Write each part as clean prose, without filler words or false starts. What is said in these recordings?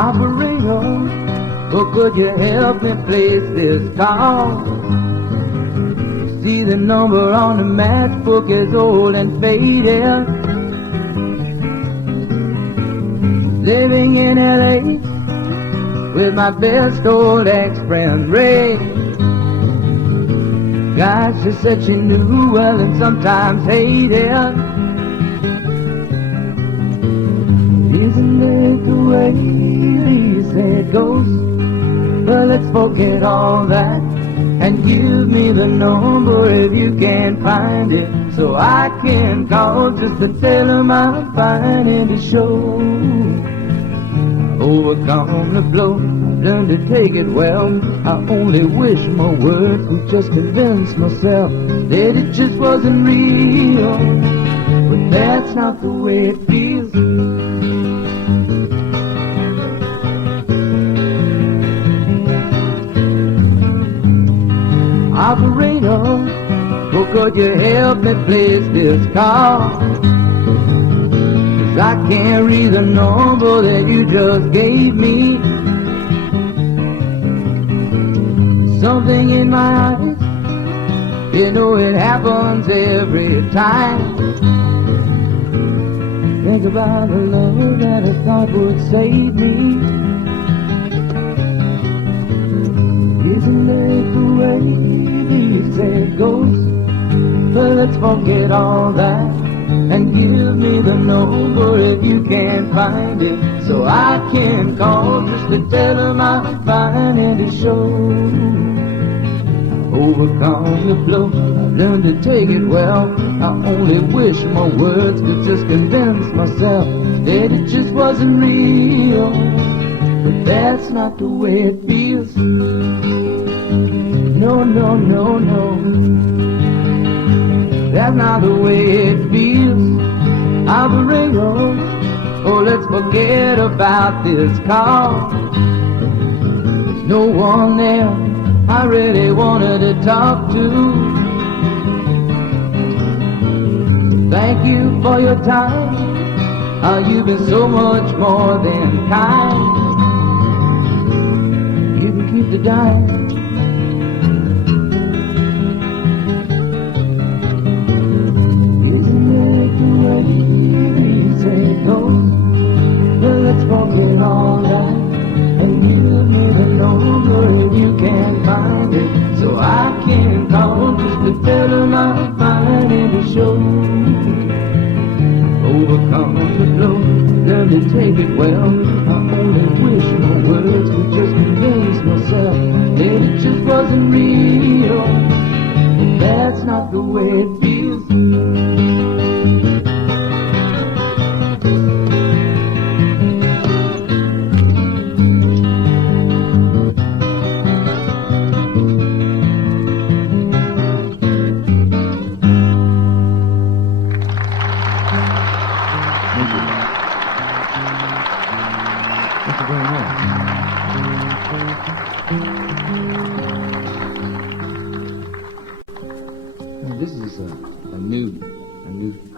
Operator, oh, could you help me place this call? See, the number on the matchbook is old and faded. Living in L.A. with my best old ex-friend Ray. God, she said she knew well and sometimes hated. Isn't it the way he said goes? Well, let's forget all that and give me the number if you can't find it, so I can call just to tell him I'm finding the show. Overcome the blow, I've learned to take it well. I only wish my words would just convince myself that it just wasn't real, but that's not the way it feels. Operator, oh, could you help me place this call? 'Cause I can't read the number that you just gave me. Something in my eyes, you know it happens every time. Think about the love that I thought would save me. Isn't it the way he said goes? But let's forget all that and give me the number if you can't find it, so I can call just to tell him I'm finding the show. Overcome the blow, I've learned to take it well. I only wish my words could just convince myself that it just wasn't real, but that's not the way it feels. No, no, no, no, that's not the way it feels. Operator, oh, let's forget about this call. There's no one there I really wanted to talk to. Thank you for your time. You've been so much more than kind. You can keep the dime. Let's forget all that and give me the number if you can't find it, so I can call just to tell him I'm finding the show. Overcome the blow, learn to take it well. I only wish my words would just convince myself that it just wasn't real, but that's not the way it feels. This is a new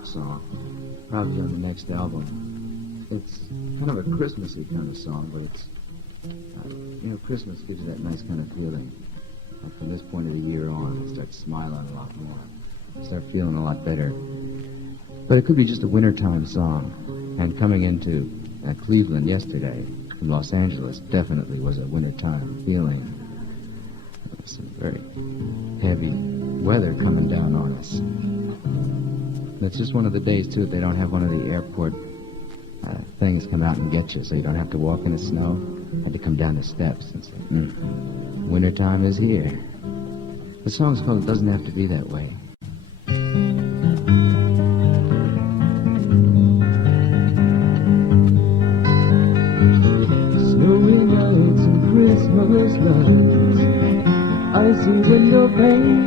song, probably on the next album. It's kind of a Christmassy kind of song, but it's, Christmas gives you that nice kind of feeling. Like from this point of the year on, I start smiling a lot more. I start feeling a lot better. But it could be just a wintertime song. And coming into Cleveland yesterday from Los Angeles definitely was a wintertime feeling. Some very heavy weather coming down on us. It's just one of the days, too, that they don't have one of the airport things come out and get you, so you don't have to walk in the snow. Had to come down the steps and say, wintertime is here. The song's called It Doesn't Have to Be That Way. Snowy nights and Christmas lights, icy window pane,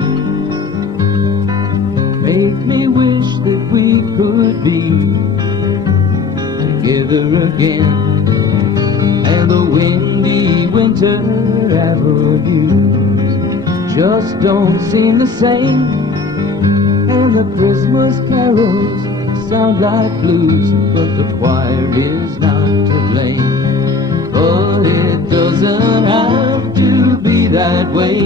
make me wish that we could be together again. And the windy winter avenues just don't seem the same, and the Christmas carols sound like blues, but the choir is not to blame. But that way.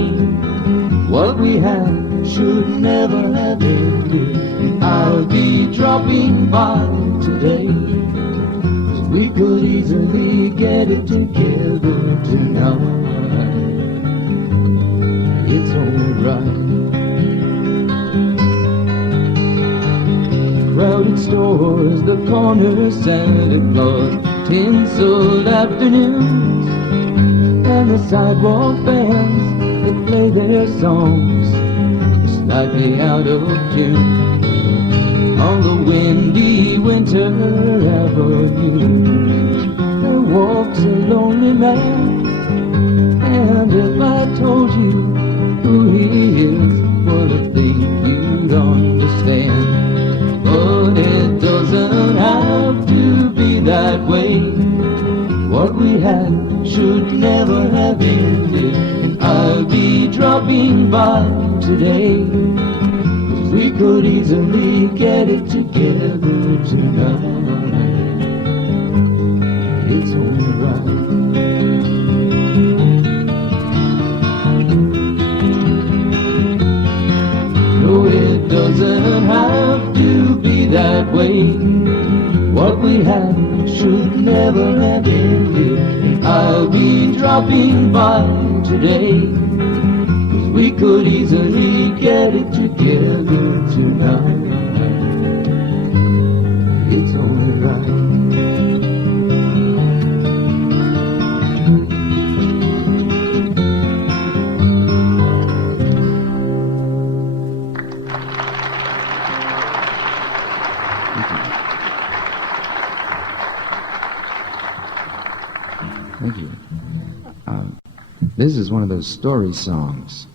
What we had should never have ended. And I'll be dropping by today. We could easily get it together tonight. It's only right. Crowded stores, the corner Santa Claus, tinseled afternoons, and the sidewalk bands that play their songs slightly out of tune on the windy winter avenue. There walks a lonely man, and if I told you who he is, what a thing you'd understand. But it doesn't have to be that way. What we had should never have ended. And I'll be dropping by today, 'cause we could easily get it together tonight. It's only right. No, it doesn't have to be that way. What we had should never have ended. And I'll be dropping by today, 'cause we could easily get it together tonight. It's only right. Thank you. This is one of those story songs.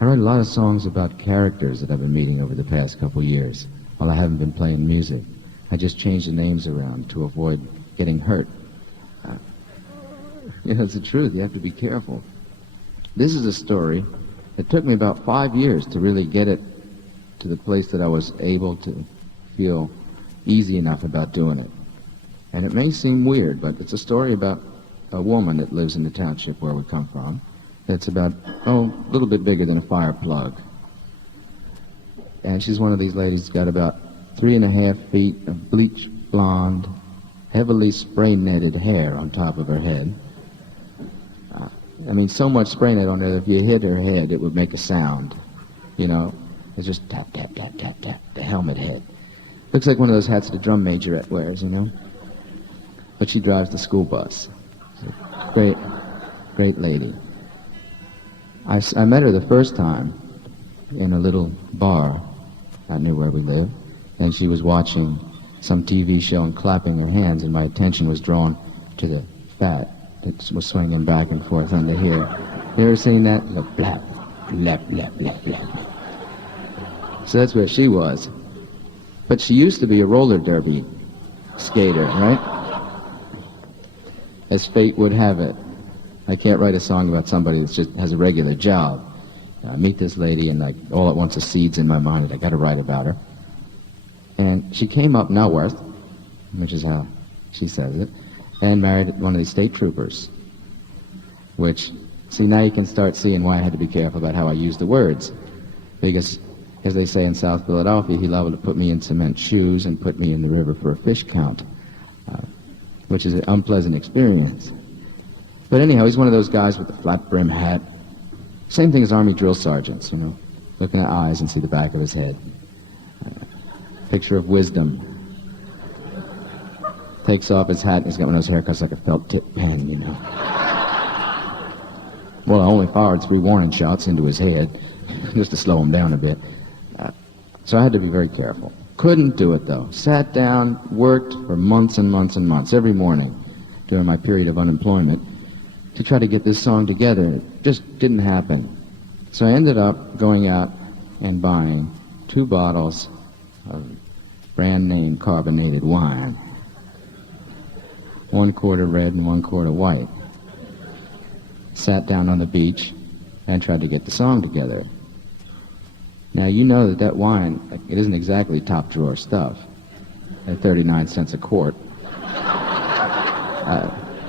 I write a lot of songs about characters that I've been meeting over the past couple years while I haven't been playing music. I just changed the names around to avoid getting hurt. It's the truth. You have to be careful. This is a story that took me about 5 years to really get it to the place that I was able to feel easy enough about doing it. And it may seem weird, but it's a story about a woman that lives in the township where we come from. That's about, a little bit bigger than a fire plug. And she's one of these ladies who's got about 3.5 feet of bleached blonde, heavily spray-netted hair on top of her head. So much spray net on there that if you hit her head, it would make a sound. It's just tap, tap, tap, tap, tap, the helmet head. Looks like one of those hats that a drum majorette wears, But she drives the school bus. Great, great lady. I met her the first time in a little bar out near where we live, and she was watching some TV show and clapping her hands, and my attention was drawn to the fat that was swinging back and forth under here. You ever seen that? Blap, blap, blap, blap, blap. So that's where she was. But she used to be a roller derby skater, right? As fate would have it. I can't write a song about somebody that just has a regular job. I meet this lady, and all at once a seed's in my mind that I got to write about her. And she came up north, which is how she says it, and married one of the state troopers. Which, see, now you can start seeing why I had to be careful about how I use the words. Because, as they say in South Philadelphia, he liable to put me in cement shoes and put me in the river for a fish count, which is an unpleasant experience. But anyhow, he's one of those guys with the flat brim hat. Same thing as Army drill sergeants, look in the eyes and see the back of his head. Picture of wisdom. Takes off his hat, and he's got one of those haircuts like a felt tip pen, Well, I only fired 3 warning shots into his head, just to slow him down a bit. So I had to be very careful. Couldn't do it, though. Sat down, worked for months and months and months, every morning during my period of unemployment, to try to get this song together. It just didn't happen. So I ended up going out and buying 2 bottles of brand name carbonated wine. 1 quart of red and 1 quart of white. Sat down on the beach and tried to get the song together. Now, you know that wine, it isn't exactly top drawer stuff at 39 cents a quart.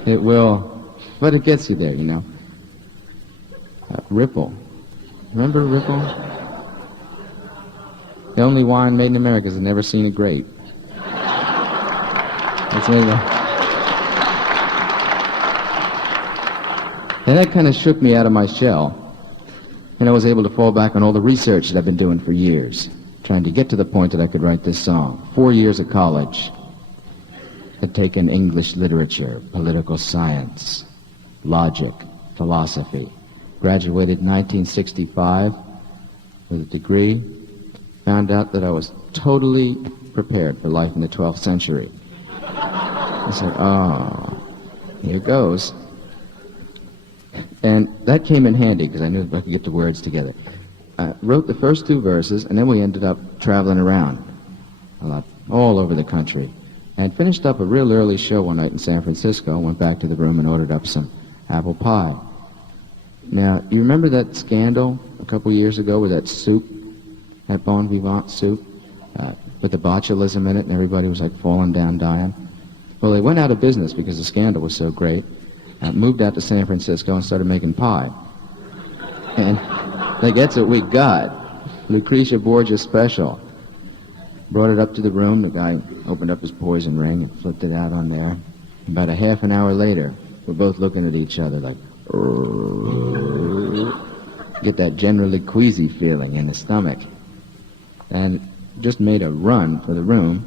It will, but it gets you there, Ripple. Remember Ripple? The only wine made in America has never seen a grape. That's amazing. And that kind of shook me out of my shell. And I was able to fall back on all the research that I've been doing for years, trying to get to the point that I could write this song. 4 years of college. Had taken English literature, political science, logic, philosophy. Graduated in 1965 with a degree. Found out that I was totally prepared for life in the 12th century. I said, oh, here goes. And that came in handy because I knew I could get the words together. I wrote the first 2 verses, and then we ended up traveling around a lot, all over the country. I had finished up a real early show one night in San Francisco, went back to the room and ordered up some apple pie. Now, you remember that scandal a couple years ago with that soup, that Bon Vivant soup, with the botulism in it, and everybody was like falling down dying? Well, they went out of business because the scandal was so great, moved out to San Francisco and started making pie. And like, that's what we got. Lucretia Borgia special. Brought it up to the room. The guy opened up his poison ring and flipped it out on there. About a half an hour later, we're both looking at each other like, get that generally queasy feeling in the stomach. And just made a run for the room.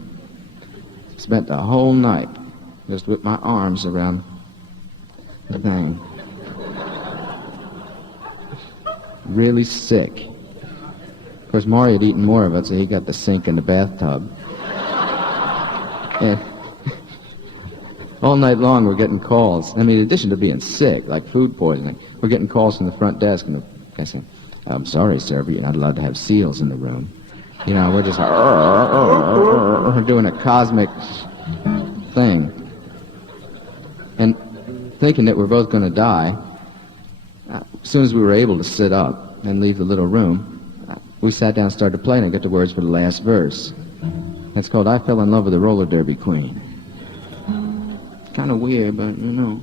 Spent the whole night just with my arms around the thing. Really sick. Of course, Maury had eaten more of it, so he got the sink in the bathtub. And all night long, we're getting calls. I mean, in addition to being sick, like food poisoning, we're getting calls from the front desk, and the guy saying, I'm sorry, sir, but you're not allowed to have seals in the room. You know, we're just doing a cosmic thing. And thinking that we're both going to die, as soon as we were able to sit up and leave the little room, we sat down and started to play, and I got the words for the last verse. It's called I Fell in Love with a Roller Derby Queen. Kind of weird, but you know.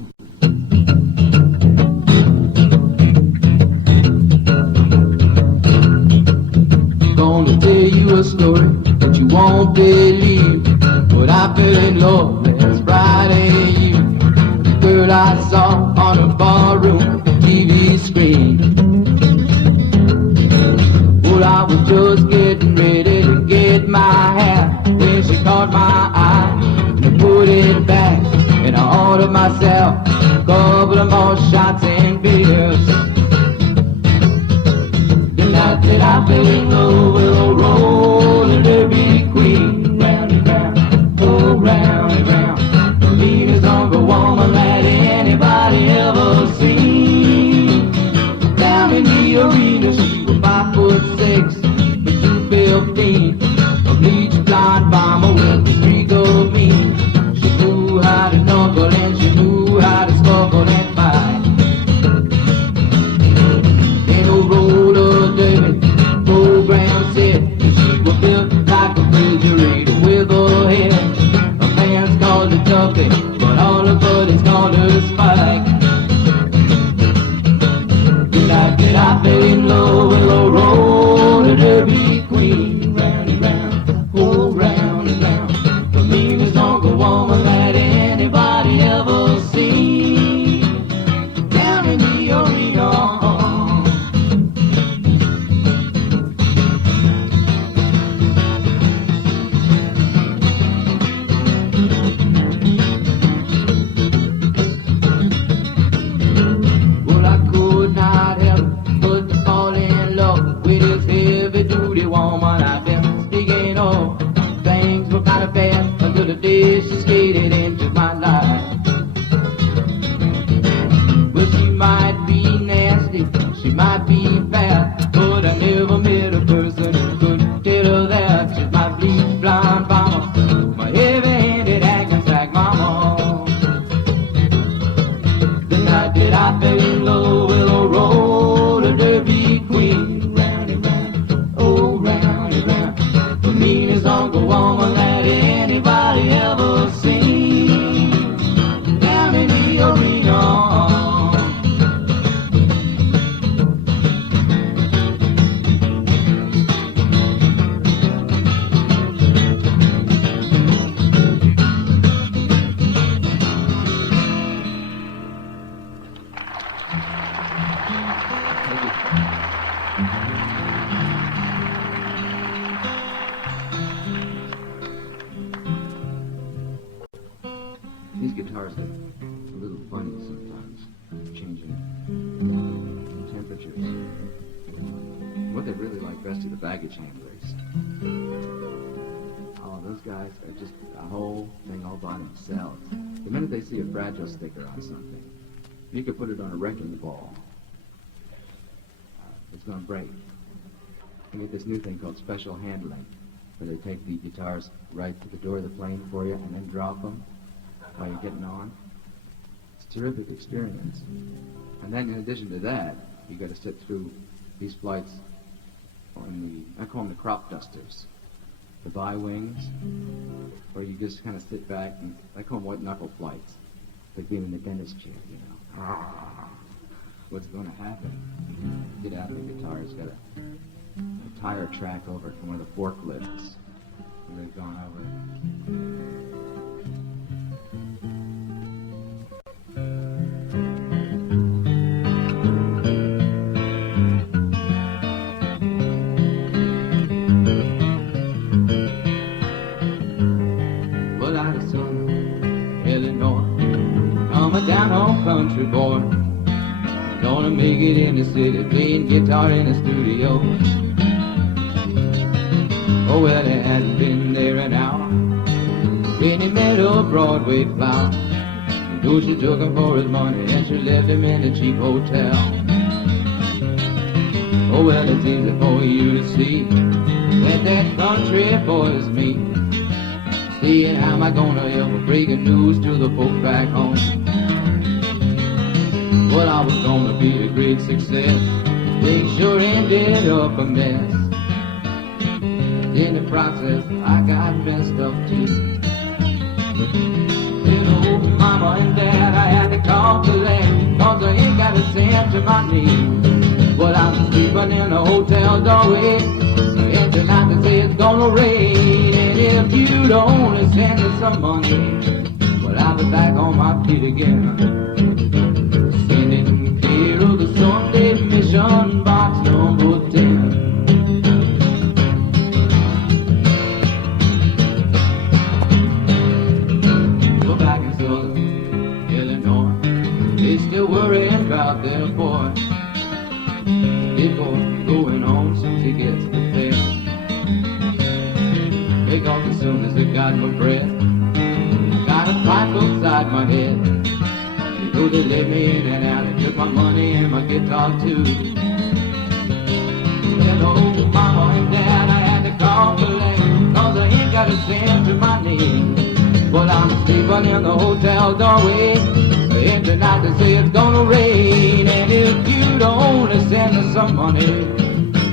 Gonna tell you a story that you won't believe, but I fell in love last Friday. The girl I saw on a ballroom TV screen. Well, I was just getting ready to get my hat when she caught my eye and I put it back, and I ordered myself a couple of more shots and beers. The night that I fell in love with a roller derby queen, round and round, oh round and round, the meanest hungry woman that anybody ever seen. Down in the arena, she was 5'6", but 215, a bleach blonde bomber with a streak of mean. She knew how to knuckle and she knew how to scuffle and fight. In a roller derby program set, she was built like a refrigerator with her head. Her fans called her Tucker, but all her buddies called her Spike. I fell in love with a roller derby queen, round and round, oh round and round, the meanest hungry woman that anybody ever seen. Down in the arena. These guitars look a little funny sometimes, changing temperatures. What they really like best are the baggage handlers. Oh, those guys are just a whole thing all by themselves. The minute they see a fragile sticker on something, you could put it on a wrecking ball. It's going to break. You get this new thing called special handling, where they take the guitars right to the door of the plane for you and then drop them while you're getting on. It's a terrific experience. And then in addition to that, you got to sit through these flights on the, I call them the crop dusters, the bi-wings, where you just kind of sit back and, I call them white knuckle flights, like being in the dentist chair, you know. What's going to happen? Get out of the guitar, it's got a tire track over it from one of the forklifts. And they've gone over it. Well, out of Southern Illinois, I'm a down-home country boy. Gonna make it in the city, playing guitar in the studio. Oh, well, it hadn't been there an hour when he met a Broadway flower. You know she took him for his money and she left him in a cheap hotel. Oh, well, it's easy for you to see that that country boy is me. See, how am I gonna ever break the news to the folks back home? Well, I was gonna be a great success. Things sure ended up a mess. In the process, I got messed up too. You know, mama and dad, I had to call the land, 'cause I ain't got a cent to my name. Well, I'm sleeping in a hotel doorway, and tonight they say it's gonna rain. And if you'd only send me some money, well, I'll be back on my feet again. Sending clear of the Sunday Mission box number 10. Go back in Southern Illinois, they still worrying about their boy. People going home since he gets the fare. They got as soon as they got my breath, got a pipe upside my head. So they let me in and out and took my money and my guitar too. Hello, mama and dad, I had to call the land, 'cause I ain't got a cent to my name. Well, I'm sleeping in the hotel doorway, and tonight they say it's gonna rain. And if you'd only send me some money,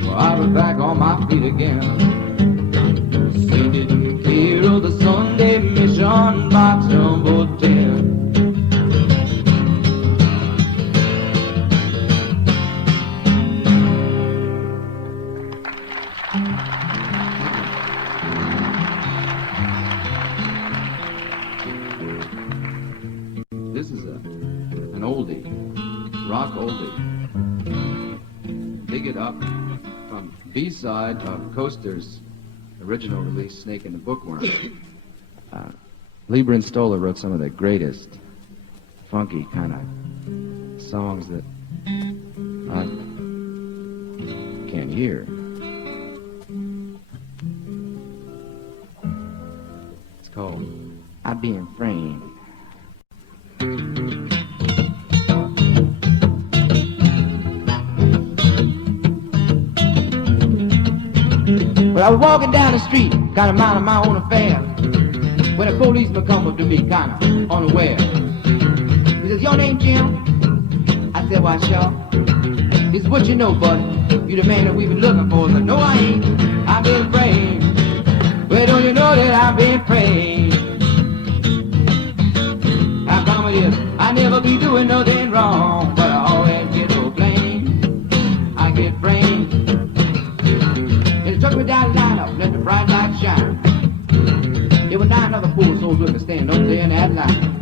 well, I'll be back on my feet again. Singing clear of the Sunday Mission box number 10. This is an oldie, rock oldie. Dig it up from B-side of Coaster's original release, Snake and the Bookworm. Lieber and Stoller wrote some of the greatest funky kind of songs that I can't hear. It's called I've Been Framed. Well, I was walking down the street, kind of minding my own affairs, when a policeman come up to me, kind of unaware. He says, "Your name, Jim?" I said, "Why, sure." He says, "What you know, buddy? You the man that we've been looking for." I said, "No, I ain't. I've been framed." "Well, don't you know that I've been framed?" "How come it is I never be doing nothing wrong, but I always get no blame? I get framed." And it took me down the lineup, let the bright light shine. There were 9 other poor souls looking stand up there in that line.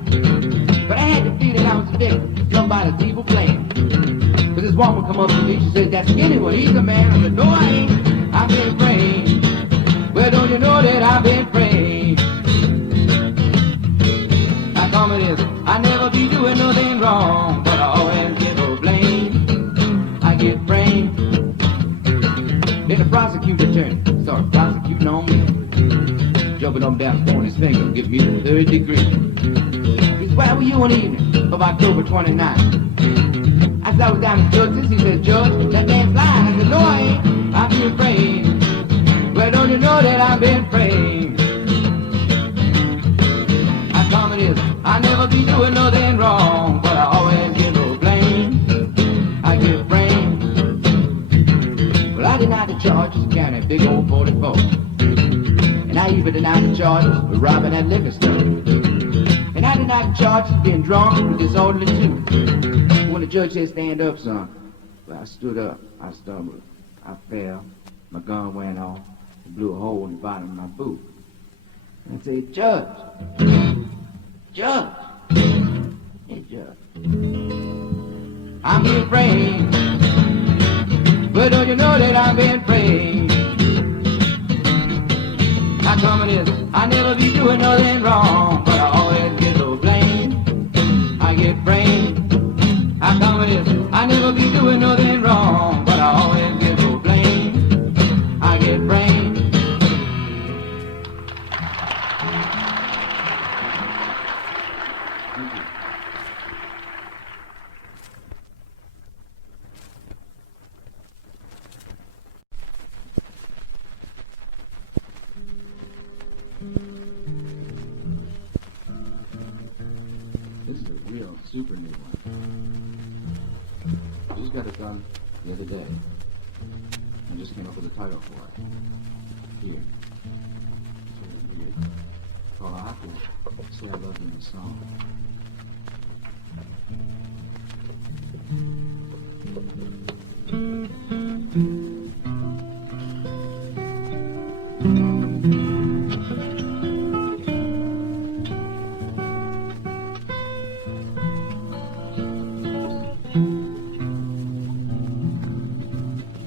But I had the feeling I was a victim of somebody's evil plan. But this woman come up to me, she said, "That skinny one, he's a man." I said, "No, I ain't. I've been framed." "Well, don't you know that I've been framed?" "How come come it is, I never be doing nothing wrong, but I always get no blame. I get framed. Then the prosecutor turned, started prosecuting on me. Jumping up and down, pointing his finger, give me the third degree. He said, where were you on the evening of October 29th? I said, I was down in Justice. He said, Judge, that man flying. I said, no, I ain't. I've been framed. Well, don't you know that I've been framed? I come it is, I never be doing nothing wrong, but I always get no blame. I get framed. Well, I denied the charges, carrying a big old 44. And I even denied the charges for robbing that liquor store. And I denied the charges of being drunk and disorderly too. When the judge said, stand up, son, well, I stood up, I stumbled, I fell, my gun went off, and blew a hole in the bottom of my boot. And I said, Judge, hey, Judge, I'm being framed, but don't you know that I'm being framed? How come it is, I never be doing nothing wrong, but I always get no blame. I get framed. How come it is, I never be doing nothing wrong, but I always get no blame. I get framed. This is a real super new one. I just got it done the other day. I just came up with a title for it. Here. It's really weird. Well, I have to say I love you in the song.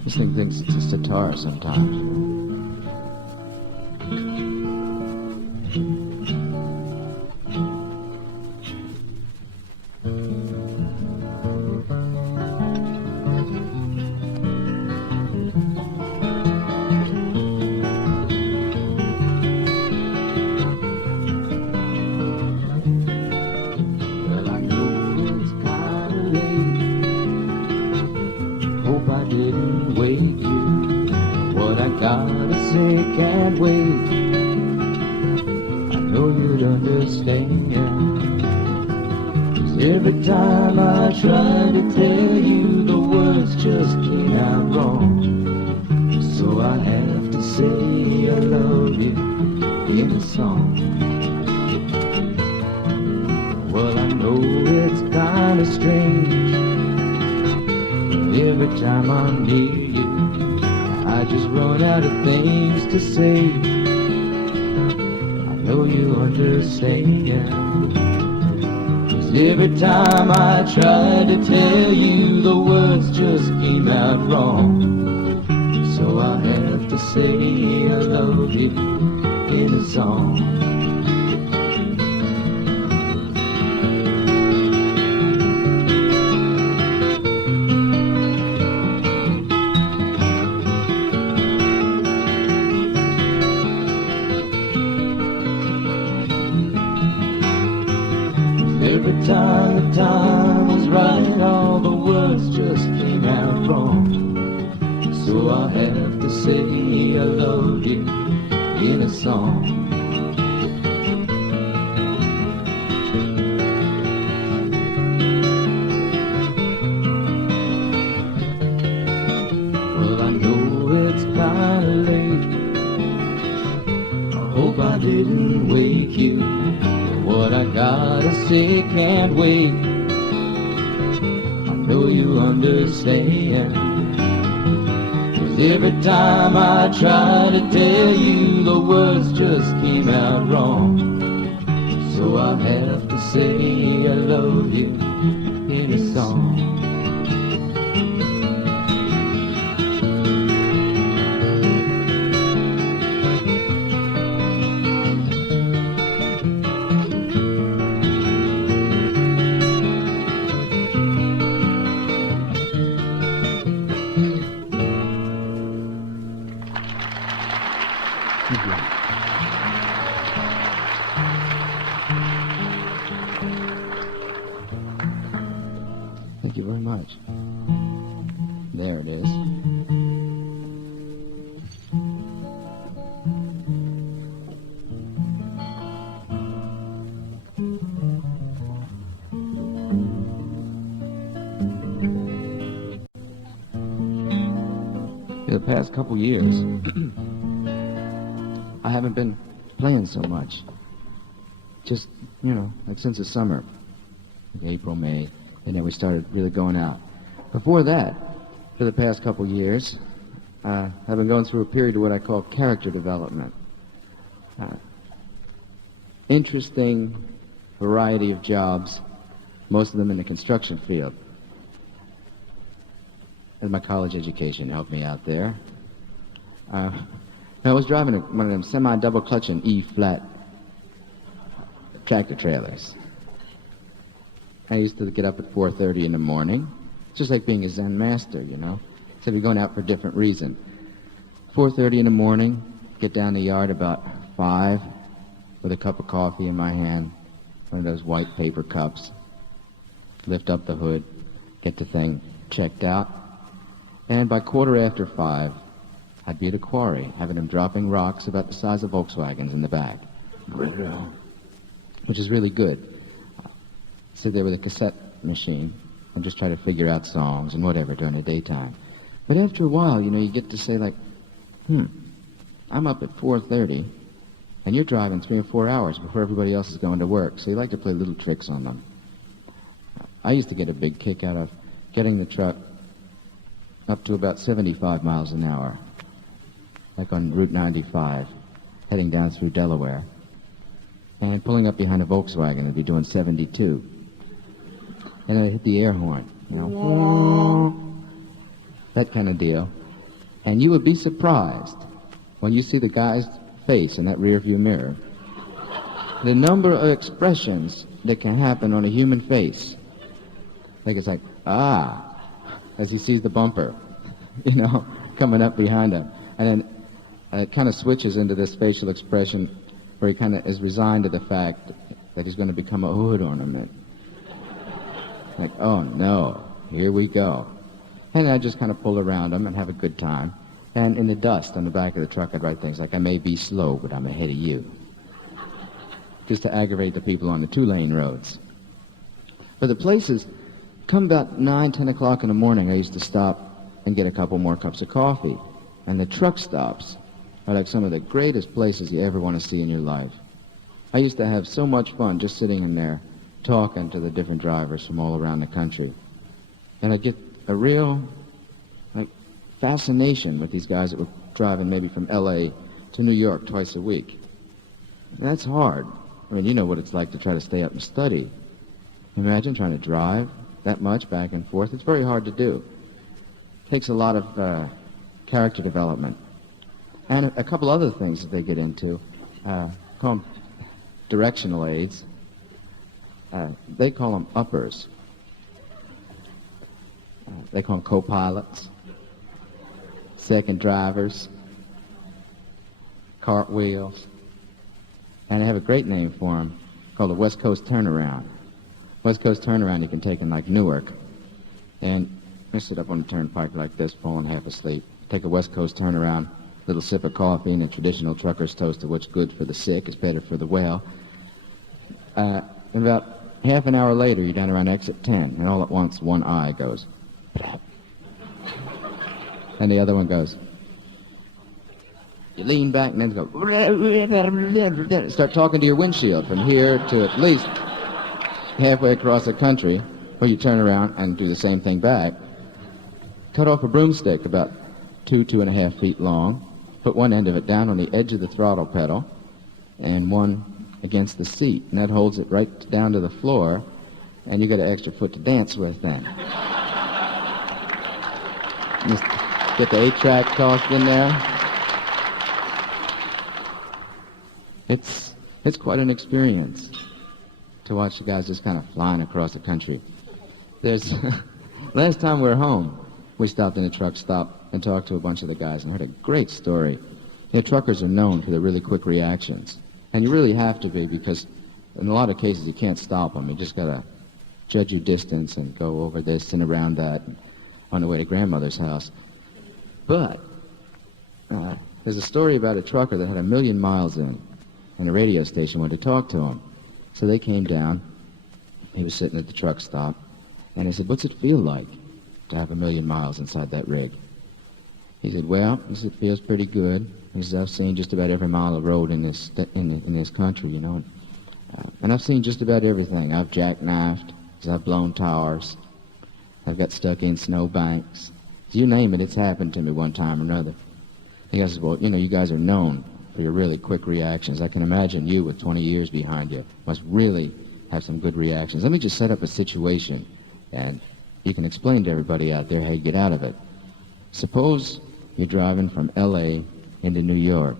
This thing thinks it's a sitar sometimes. Well, I know it's kinda late. Hope I didn't wake you. What I gotta say can't wait. I know you'd understand. 'Cause every time I try to tell you, the words just came out wrong. So I have to say I love you in a song. Well, I know it's kinda strange. Every time I need you, I just run out of things to say. I know you understand. 'Cause every time I try to tell you, the words just came out wrong. So I have to say I love you in a song. Every time the time was right, all the words just came out wrong. So I have to say I love you in a song. Well, I know it's kinda late. I hope I didn't wake you. What I gotta say can't wait. I know you understand. 'Cause every time I try to tell you, the words just came out wrong. So I have to say I love you in a song. much. There it is. For the past couple years, I haven't been playing so much. Just, like since the summer, like April, May, and then we started really going out. Before that, for the past couple years, I've been going through a period of what I call character development. Interesting variety of jobs, most of them in the construction field. And my college education helped me out there. I was driving one of them semi-double clutch and E-flat tractor trailers. I used to get up at 4:30 in the morning. It's just like being a Zen master, Except you're going out for a different reason. 4:30 in the morning, get down the yard about 5 with a cup of coffee in my hand, one of those white paper cups, lift up the hood, get the thing checked out, and by 5:15, I'd be at a quarry, having them dropping rocks about the size of Volkswagens in the back, which is really good. Sit there with a cassette machine and just try to figure out songs and whatever during the daytime. But after a while, you get to say like, I'm up at 4:30, and you're driving 3 or 4 hours before everybody else is going to work, so you like to play little tricks on them. I used to get a big kick out of getting the truck up to about 75 miles an hour, like on Route 95, heading down through Delaware, and pulling up behind a Volkswagen, it'd be doing 72. And I'd hit the air horn, that kind of deal. And you would be surprised when you see the guy's face in that rear view mirror, the number of expressions that can happen on a human face. Like it's like, as he sees the bumper, coming up behind him. And then it kind of switches into this facial expression where he kind of is resigned to the fact that he's going to become a hood ornament. Like, oh no, here we go. And I just kind of pull around him and have a good time. And in the dust on the back of the truck, I'd write things like, I may be slow, but I'm ahead of you. Just to aggravate the people on the 2-lane roads. But the places, come about 9, 10 o'clock in the morning, I used to stop and get a couple more cups of coffee. And the truck stops are like some of the greatest places you ever want to see in your life. I used to have so much fun just sitting in there talking to the different drivers from all around the country. And I get a real fascination with these guys that were driving maybe from L.A. to New York twice a week. And that's hard. I mean, you know what it's like to try to stay up and study. Imagine trying to drive that much back and forth. It's very hard to do. It takes a lot of character development. And a couple other things that they get into, call them directional aids. They call them uppers. They call them co-pilots, second drivers, cartwheels. And they have a great name for them called the West Coast Turnaround. West Coast Turnaround you can take in like Newark. And I sit up on the turnpike like this, falling half asleep. Take a West Coast Turnaround, little sip of coffee, and a traditional trucker's toast of what's good for the sick is better for the well. And about half an hour later, you're down around exit 10, and all at once, one eye goes, blap. And the other one goes. You lean back and then go, start talking to your windshield from here to at least halfway across the country, where you turn around and do the same thing back. Cut off a broomstick about 2.5 feet long, put one end of it down on the edge of the throttle pedal, and one against the seat, and that holds it right down to the floor, and you got an extra foot to dance with then. Just get the 8-track tossed in there. It's quite an experience to watch the guys just kind of flying across the country. There's last time we were home, we stopped in a truck stop and talked to a bunch of the guys and heard a great story. Truckers are known for their really quick reactions. And you really have to be, because in a lot of cases you can't stop them. You just got to judge your distance and go over this and around that on the way to grandmother's house. But there's a story about a trucker that had 1 million miles in, and the radio station wanted to talk to him. So they came down. He was sitting at the truck stop, and they said, "What's it feel like to have 1 million miles inside that rig?" He said, "Well," he said, "it feels pretty good. He said, I've seen just about every mile of road in this country, you know. And I've seen just about everything. I've jackknifed, I've blown towers, I've got stuck in snow banks. You name it, it's happened to me one time or another." He says, "Well, you know, you guys are known for your really quick reactions. I can imagine you with 20 years behind you must really have some good reactions. Let me just set up a situation, and you can explain to everybody out there how you get out of it. Suppose you're driving from L.A. into New York,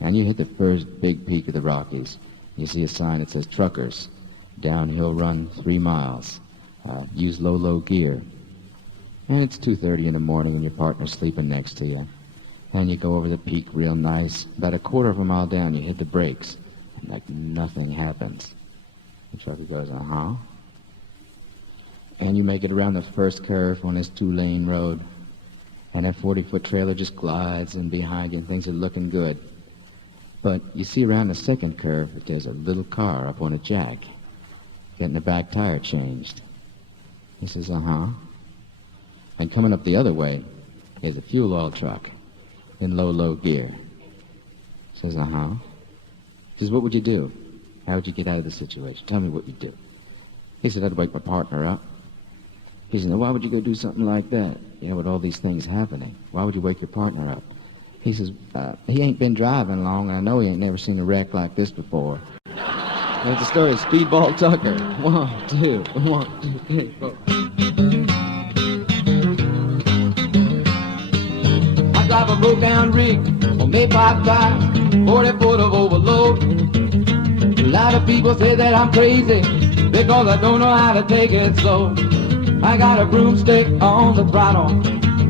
and you hit the first big peak of the Rockies. You see a sign that says, 'Truckers, downhill run 3 miles. Use low gear.' And it's 2:30 in the morning and your partner's sleeping next to you. And you go over the peak real nice. About a quarter of a mile down, you hit the brakes, and like nothing happens. The trucker goes, uh-huh. And you make it around the first curve on this 2-lane road, and that 40-foot trailer just glides in behind you, and things are looking good. But you see around the second curve that there's a little car up on a jack, getting the back tire changed." He says, uh-huh. And coming up the other way, there's a fuel oil truck in low gear. He says, uh-huh. He says, "What would you do? How would you get out of the situation? Tell me what you'd do." He said, "I'd wake my partner up." He said, "Now, why would you go do something like that? You know, with all these things happening. Why would you wake your partner up?" He says, "He ain't been driving long, and I know he ain't never seen a wreck like this before." That's the story of Speedball Tucker. 1, 2, 1, 2, 3, 4. I drive a broke-down rig on May 5, 40 foot of overload. A lot of people say that I'm crazy because I don't know how to take it slow. I got a broomstick on the throttle.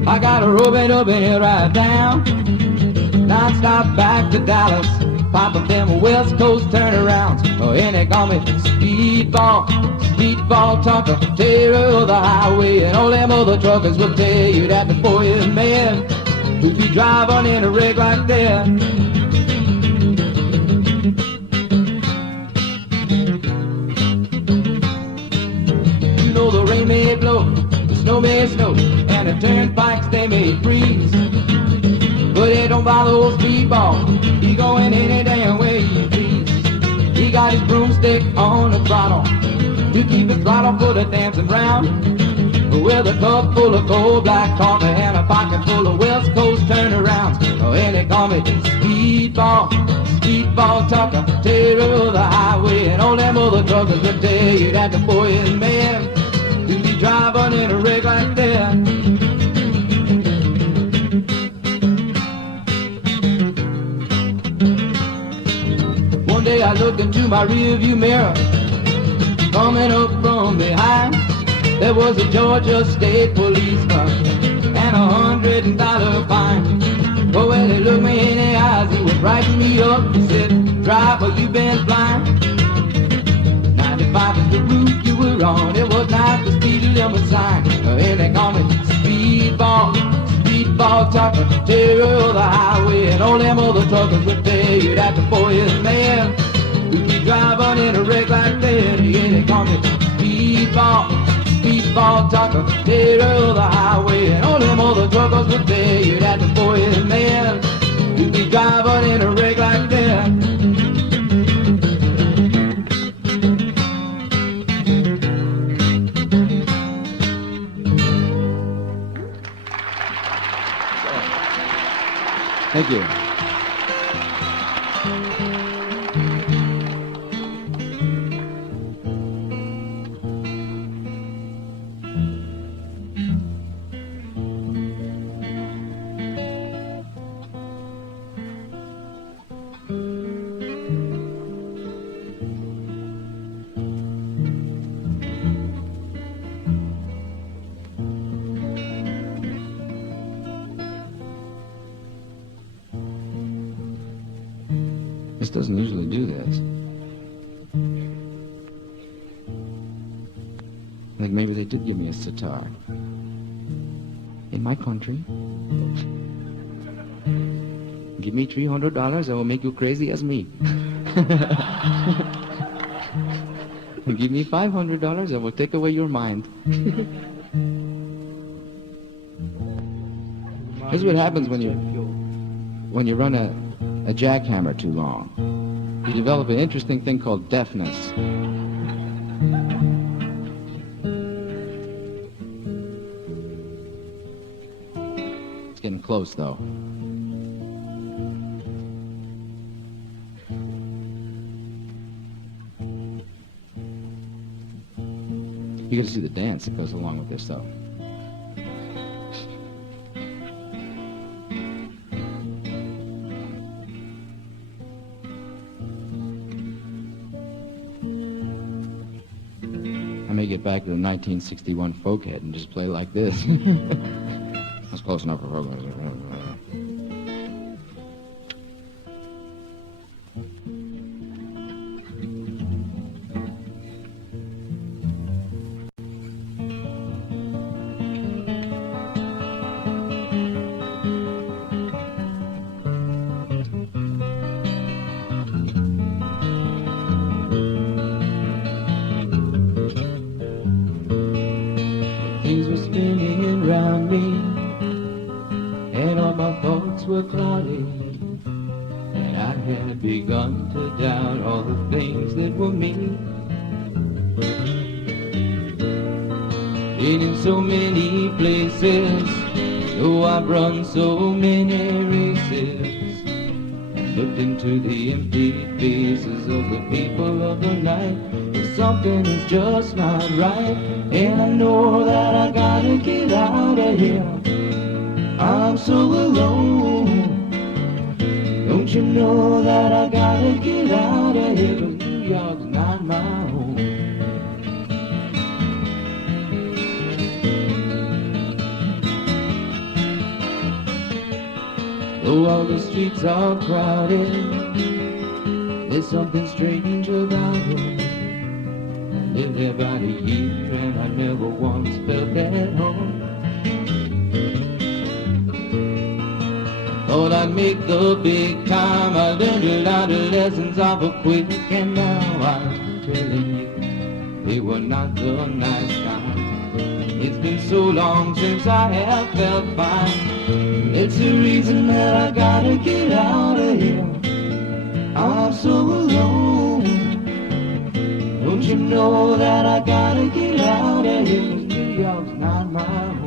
I got a rope it up and head right down. Non-stop back to Dallas, popping them West Coast turnarounds. Oh, and they call me Speedball Tucker, terror of the highway. And all them other truckers will tell you that the boy is mad who be driving in a rig like that. You know the rain may blow, the snow may snow, and the turnpikes they may freeze, but it don't bother old Speedball. He going any damn way he please. He got his broomstick on the throttle. You keep the throttle for the dancing round, with a cup full of cold black coffee and a pocket full of West Coast turnarounds. Oh, and they call me Speedball Tucker, terror of the highway. And all them other truckers will tell you that the boy is mad to be driving in a rig like that. One day I looked into my rearview mirror, coming up from behind. There was a Georgia State policeman and $100 fine. But when he looked me in the eyes, he was writing me up. He said, "Driver, you been blind. 95 is the route you were on. It was not the speed limit sign." And they call me Speedball Tucker, terror of the highway. And all them other truckers will tell you that the boy is mad who be driving in a wreck like that. And they call me Speedball Tucker, terror of the highway. And all them other truckers will tell you that the boy is mad who be driving in a wreck like that. Thank you. This doesn't usually do this. Like maybe they did give me a sitar. In my country. Give me $300, I will make you crazy as me. Give me $500, I will take away your mind. This is what happens when you run a jackhammer too long. You develop an interesting thing called deafness. It's getting close, though. You got to see the dance that goes along with this, though. I may get back to the 1961 Folkhead and just play like this. That's close enough for Folkhead. Things were spinning around me, and all my thoughts were cloudy, and I had begun to doubt all the things that were me. Been in so many places, though I've run so many races, and looked into the empty faces of the people of the night. Something is just not right, and I know that I gotta get out of here. I'm so alone. Don't you know that I gotta get out of here? 'Cause New York's not my home. Though all the streets are crowded, there's something strange about it. Lived there about a year and I never once felt at home. Thought I'd make the big time. I learned a lot of lessons off a quick, and now I'm telling you they were not the nice kind. It's been so long since I have felt fine. It's the reason that I gotta get out of here. I'm so alone. Don't you know that I gotta get out of here? 'Cause New York's not my home.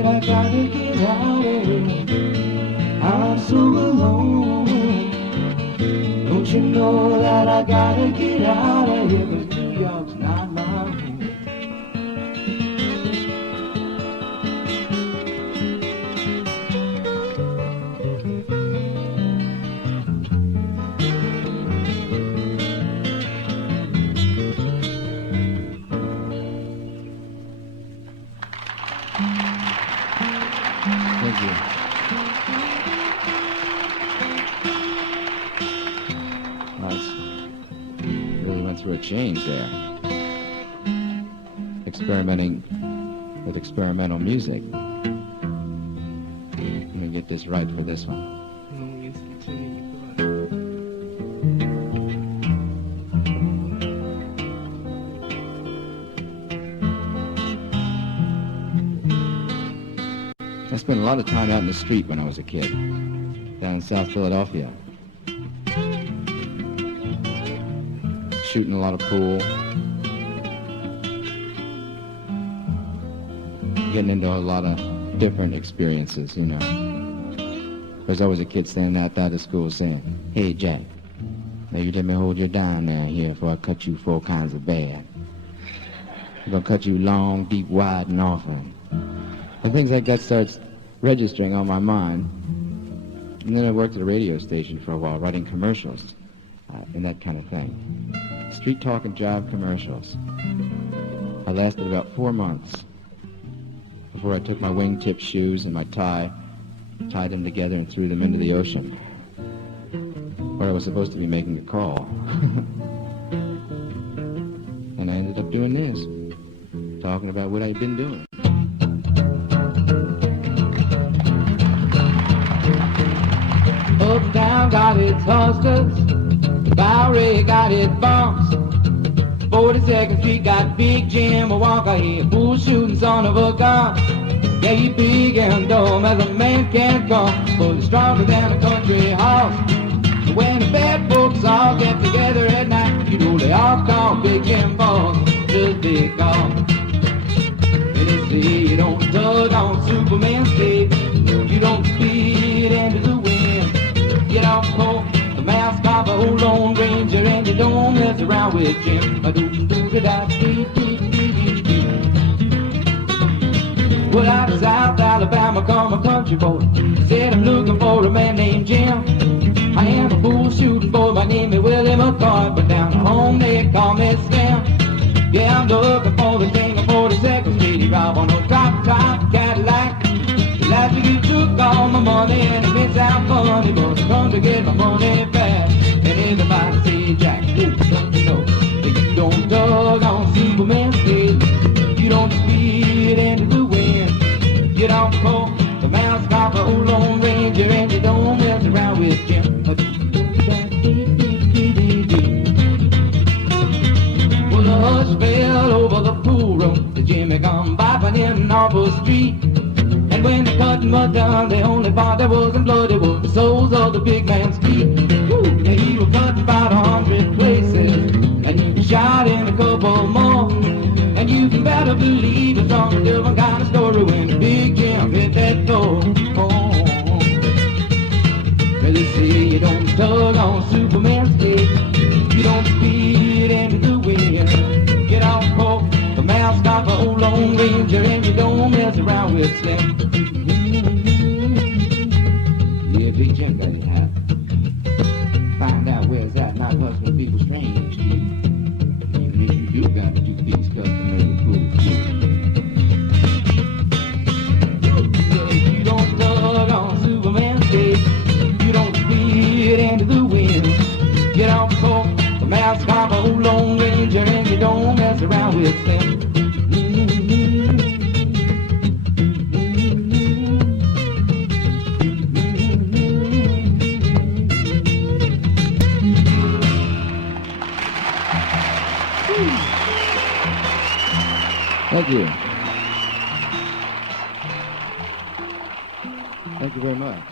I gotta get out of here. I'm so alone. Don't you know that I gotta get out of here? 'Cause New York's not my home. Thank you. Nice. Really went through a change there. Experimenting with experimental music. Let me get this right for this one. I spent a lot of time out in the street when I was a kid, down in South Philadelphia. Shooting a lot of pool. Getting into a lot of different experiences, you know. There's always a kid standing outside the school saying, "Hey, Jack, now you let me hold you down down here before I cut you 4 kinds of bad. I'm going to cut you long, deep, wide, and often." And things like that starts registering on my mind. And then I worked at a radio station for a while, writing commercials and that kind of thing. Street talk and job commercials. I lasted about 4 months before I took my wingtip shoes and my tie, tied them together and threw them into the ocean, where I was supposed to be making a call. And I ended up doing this, talking about what I'd been doing. Up and down got its hustlers, Bowery got its bumps, 42nd Street got Big Jim Walker, he a bull shooting son of a gun. Yeah, he big and dumb as a man can come, but he's stronger than a country horse. When the bad folks all get together at night, you know they all call Big Jim Boss just because. And they say you don't tug on Superman's cape, you don't speed into the wind, you don't pull the mask off a old Lone Ranger, and you don't mess around with Jim. Well, out of South Alabama come a country boy, said I'm looking for a man named Jim. I am a bull shooting boy, my name is Willie McCoy, but down home they call me Slim. Yeah, I'm looking for the king of 42nd Street. He drive on a drop-top Cadillac. Last week he took all my money and it makes out funny, but I come to get my money back. And everybody say, Jack, don't you know that you don't tug on Superman's cape, you don't speed into the wind, you don't pull the mask off a old Lone Ranger, and you don't mess around with Jim. Well, the hush fell over the pool room, the Jimmy come bopping in off the street. And when the cutting was done, the only part that wasn't blood, it was the soles of the big man's feet. Yeah, he was cut about 100 places, and he was shot in a couple more. And you can better believe it's from a different kind of story when Big Jim hit that floor. Oh. Well, they say you don't tug on Superman's cape, you don't speed into the wind, you don't pull the mask off an old Lone Ranger, and you don't mess around with Slim. Yeah, Big Jim got it hat. Find out where's that, not hustling people strange to you. Even if you do got to do these customary fools. You don't tug on Superman's cape, you don't speed into the wind, you don't pull the mask off an old Lone Ranger, and you don't mess around with Slim. Thank you. Thank you very much.